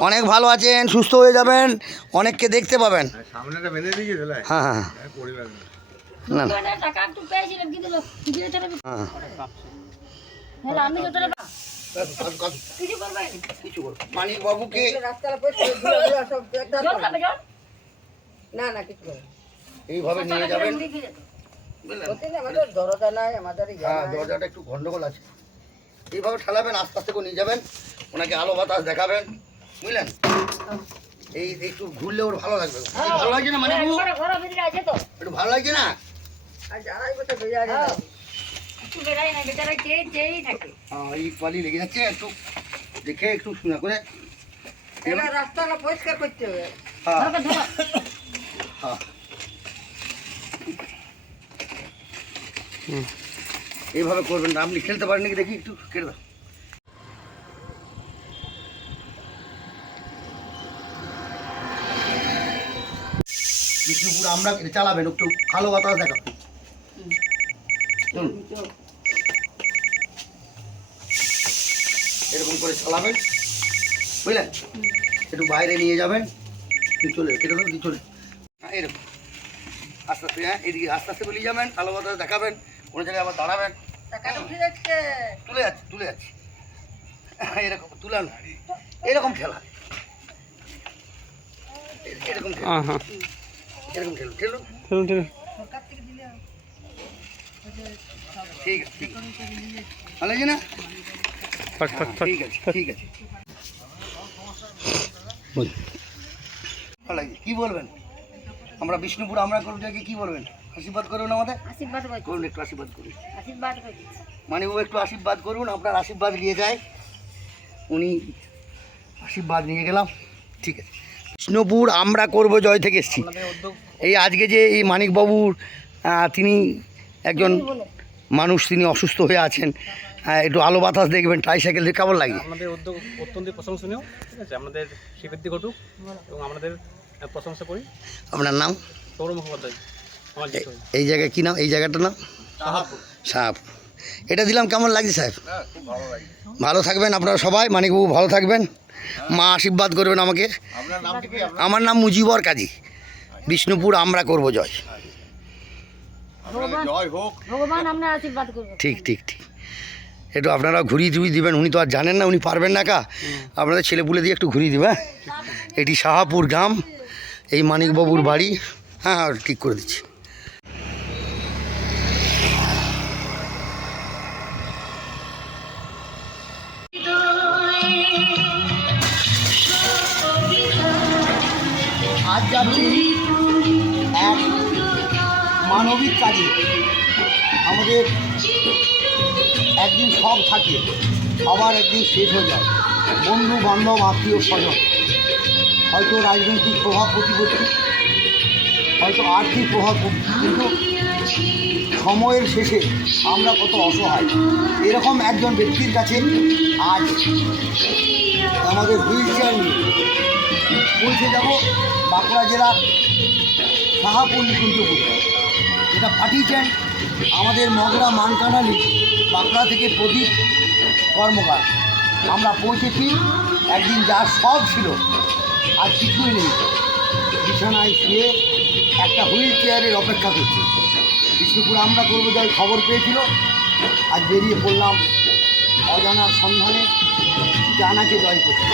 অনেক ভালো আছেন সুস্থ হয়ে যাবেন অনেককে দেখতে পাবেন। হ্যাঁ হ্যাঁ। না হ্যাঁ। না না কিছু এইভাবে নিয়ে যাবেন? আমাদের দরজা নাই আমাদের ইয়া হ্যাঁ নাই। দরজাটা একটু গন্ডগোল আছে। এইভাবে ঠেলাবেন আস্তে আস্তে করে নিয়ে যাবেন। ওনাকে আলো বাতাস দেখাবেন। বুঝলেন? এই একটু ঘুরলে ওর ভালো লাগবে। ভালো লাগছে না মানে তো একটু ভালো লাগছে না? হ্যাঁ, এই পালি লেগে যাচ্ছে একটু দেখে একটু শোনা করে। রাস্তাটা পরিষ্কার করতে হবে। হ্যাঁ। হ্যাঁ। এইভাবে করবেন না। আপনি খেলতে পারেন নাকি? দেখি একটু কেটে দাও। বিষ্ণুপুর আমরা চালাবেন একটু ভালো বাতাস চলুন এরকম করে চালাবেন বুঝলেন? একটু বাইরে নিয়ে যাবেন চলে দেবেন তুই চলে হ্যাঁ এরকম। আস্তে আস্তে হ্যাঁ এদিকে আস্তে আস্তে বলিয়ে যাবেন ভালো বাতাস দেখাবেন কোনো জায়গায় আবার দাঁড়াবেন। তুলে যাচ্ছে তুলে যাচ্ছে। হ্যাঁ, এরকম তুলান এরকম খেলা। এরকম খেলা। এরকম খেলুন খেলুন। ঠিক আছে ঠিক আছে। ভালো আছে না? ঠিক আছে ঠিক আছে। ভালো লাগছে কি বলবেন? আমরা বিষ্ণুপুর আমরা করবটাকে কি বলবেন? আশীর্বাদ করুন আমাদের? আশীর্বাদ করুন একটু আশীর্বাদ করুন। আশীর্বাদ মানে ও একটু আশীর্বাদ করুন আপনার আশীর্বাদ নিয়ে যায়। উনি আশীর্বাদ নিয়ে গেলাম। ঠিক আছে। বিষ্ণুপুর আমরা করব জয় থেকে এসেছি। এই আজকে যে এই মানিকবাবুর তিনি একজন মানুষ তিনি অসুস্থ হয়ে আছেন একটু আলো বাতাস দেখবেন ট্রাইসাইকেল দিয়ে কেমন লাগে? আমাদের উদ্যোগ অত্যন্ত প্রশংসনীয় ঠিক আছে? আমাদের স্বীকৃতি ঘটুক এবং আমাদের প্রশংসা করি। আপনার নাম? সৌরভ মুখোপাধ্যায় এই জায়গায় কী নাম? এই জায়গাটার নাম? সাপ এটা দিলাম কেমন লাগছে সাহেব? ভালো থাকবেন আপনারা সবাই মানিকবাবু ভালো থাকবেন। মা আশীর্বাদ করবেন আমাকে। আপনার নামটি কি আমার নাম মুজিবর কাজী। বিষ্ণুপুর আমরা করব জয়। আপনার জয় হোক। ভগবান আমরা আশীর্বাদ করব। ঠিক ঠিক ঠিক। একটু আপনারা ঘুরিয়ে টুরিয়ে দিবেন উনি তো আর জানেন না উনি পারবেন না কা আপনাদের ছেলে পুলে দিয়ে একটু ঘুরিয়ে দিবে হ্যাঁ? এটি শাহাপুর গ্রাম এই মানিকবাবুর বাড়ি। হ্যাঁ হ্যাঁ ঠিক করে দিচ্ছি। আজ যাচ্ছি এক মানবিক কাজে আমাদের একদিন সব থাকে, আবার একদিন শেষ হয়ে যায়। বন্ধু, বান্ধব, আত্মীয়, স্বজন। হয়তো রাজনৈতিক প্রভাব প্রতিপত্তি, হয়তো আর্থিক প্রভাব। কিন্তু সময়ের শেষে আমরা কত অসহায়। এরকম একজন ব্যক্তির কাছে আজ আমাদের হুইল চেয়ার নিয়ে পৌঁছে যাব। বাঁকুড়া জেলার শাহাপুর নিকুঞ্জপুর। এটা পাঠিয়েছেন আমাদের মগরা মানকানালি, বাঁকুড়া থেকে প্রদীপ কর্মকার। আমরা পৌঁছেছি, একদিন যার সব ছিল, আর কিছুই নেই। বিছানায় শুয়ে একটা হুইল চেয়ারের অপেক্ষা করছে। বিষ্ণুপুর আমরা করব যাই খবর পেয়েছিল আজ বেরিয়ে পড়লাম অজানার সন্ধানে, জানাকে জয় করতে।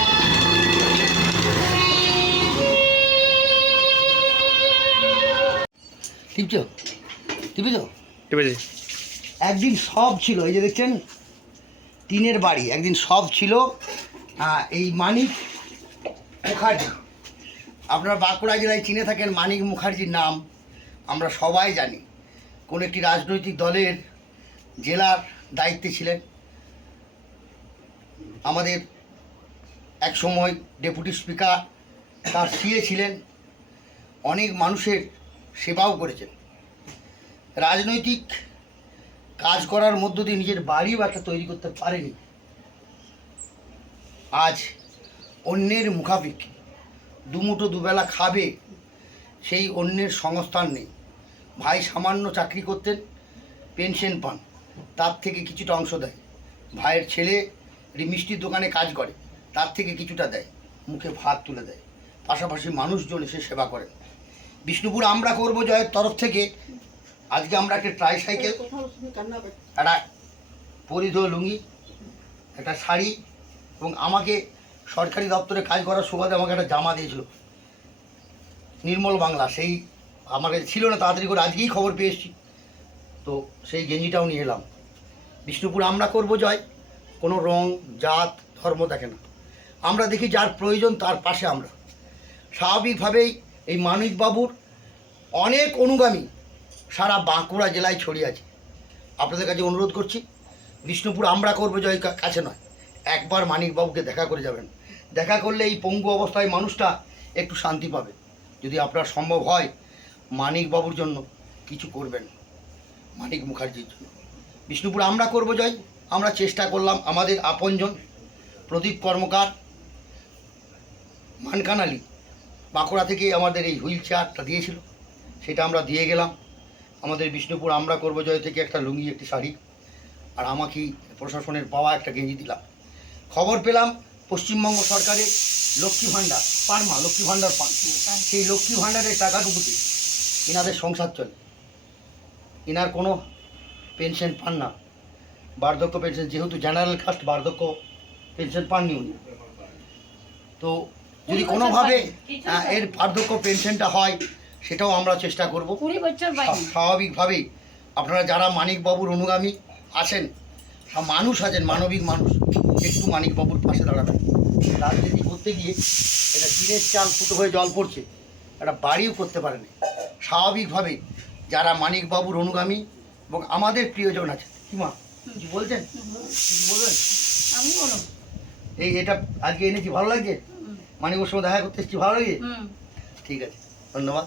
টিপছো টিপেছো ঠিক আছে একদিন সব ছিল এই যে দেখছেন টিনের বাড়ি একদিন সব ছিল এই মানিক মুখার্জি। আপনারা বাঁকুড়া জেলায় চিনে থাকেন মানিক মুখার্জির নাম আমরা সবাই জানি। কোন একটি রাজনৈতিক দলের জেলার দায়িত্বে ছিলেন। আমাদের এক সময় ডেপুটি স্পিকার তার সিএ ছিলেন। অনেক মানুষের সেবাও করেছেন। রাজনৈতিক কাজ করার মধ্য দিয়ে নিজের বাড়িও একটা তৈরি করতে পারেনি। আজ অন্যের মুখাপিক দুমুঠো দুবেলা খাবে সেই অন্যের সংস্থান নেই। ভাই সামান্য চাকরি করতেন, পেনশন পান, তার থেকে কিছুটা অংশ দেয়। ভাইয়ের ছেলে মিষ্টির দোকানে কাজ করে, তার থেকে কিছুটা দেয়, মুখে ভাত তুলে দেয়। পাশাপাশি মানুষজন এসে সেবা করেন। বিষ্ণুপুর আমরা করব জয়ের তরফ থেকে। আজকে আমরা একটা ট্রাইসাইকেল একটা পরিধেয় লুঙ্গি, একটা শাড়ি এবং আমাকে সরকারি দপ্তরে কাজ করার সুবাদে আমাকে একটা জামা দিয়েছিল। নির্মল বাংলা, সেই আমার ছিল না, তাড়াতাড়ি করে আজকেই খবর পেয়েছি তো সেই গেঞ্জিটাও নিয়ে এলাম। বিষ্ণুপুর আমরা করব জয়, কোনো রং, জাত, ধর্ম দেখে না। আমরা দেখি যার প্রয়োজন তার পাশে আমরা। স্বাভাবিকভাবেই এই মানিকবাবুর অনেক অনুগামী সারা বাঁকুড়া জেলায় ছড়িয়ে আছে। আপনাদের কাছে অনুরোধ করছি, বিষ্ণুপুর আমরা করব জয় কাছে নয়। একবার মানিকবাবুকে দেখা করে যাবেন। দেখা করলে এই পঙ্গু অবস্থায় মানুষটা একটু শান্তি পাবে। যদি আপনার সম্ভব হয় মানিকবাবুর জন্য কিছু করবেন, মানিক মুখার্জির জন্য। বিষ্ণুপুর আমরা করব জয়। আমরা চেষ্টা করলাম আমাদের আপনজন প্রদীপ কর্মকার মানকানালি বাঁকুড়া থেকে আমাদের এই হুইল চেয়ারটা দিয়েছিল। সেটা আমরা দিয়ে গেলাম। আমাদের বিষ্ণুপুর আমরা করব জয় থেকে একটা লুঙ্গি, একটি শাড়ি। আর আমাকে প্রশাসনের পাওয়া একটা গেঞ্জি দিলাম। খবর পেলাম পশ্চিমবঙ্গ সরকারের লক্ষ্মী ভাণ্ডার, পারমা, লক্ষ্মী ভাণ্ডার পান। সেই লক্ষ্মী ভাণ্ডারের টাকাটুকুতে এনাদের সংসার চলে। এনার কোনো পেনশন পান না। বার্ধক্য পেনশন, যেহেতু জেনারেল কাস্ট, বার্ধক্য পেনশন পাননি উনি। তো যদি কোনোভাবে এর বার্ধক্য পেনশনটা হয় সেটাও আমরা চেষ্টা করব। স্বাভাবিকভাবেই। আপনারা যারা মানিকবাবুর অনুগামী আছেন সব মানুষ আছেন মানবিক মানুষ একটু মানিকবাবুর পাশে দাঁড়াবেন। রাজনীতি করতে গিয়ে এটা টিনের চাল ফুটো হয়ে জল পড়ছে একটা বাড়িও করতে পারেনি। স্বাভাবিকভাবেই যারা মানিকবাবুর অনুগামী এবং আমাদের প্রিয়জন আছে কি মা? কিছু বলছেন? বলবেন? আমি এই এটা আজকে এনেছি ভালো লাগছে? মানিকবাবুর সঙ্গে দেখা করতে এসেছি ভালো লাগে? ঠিক আছে ধন্যবাদ।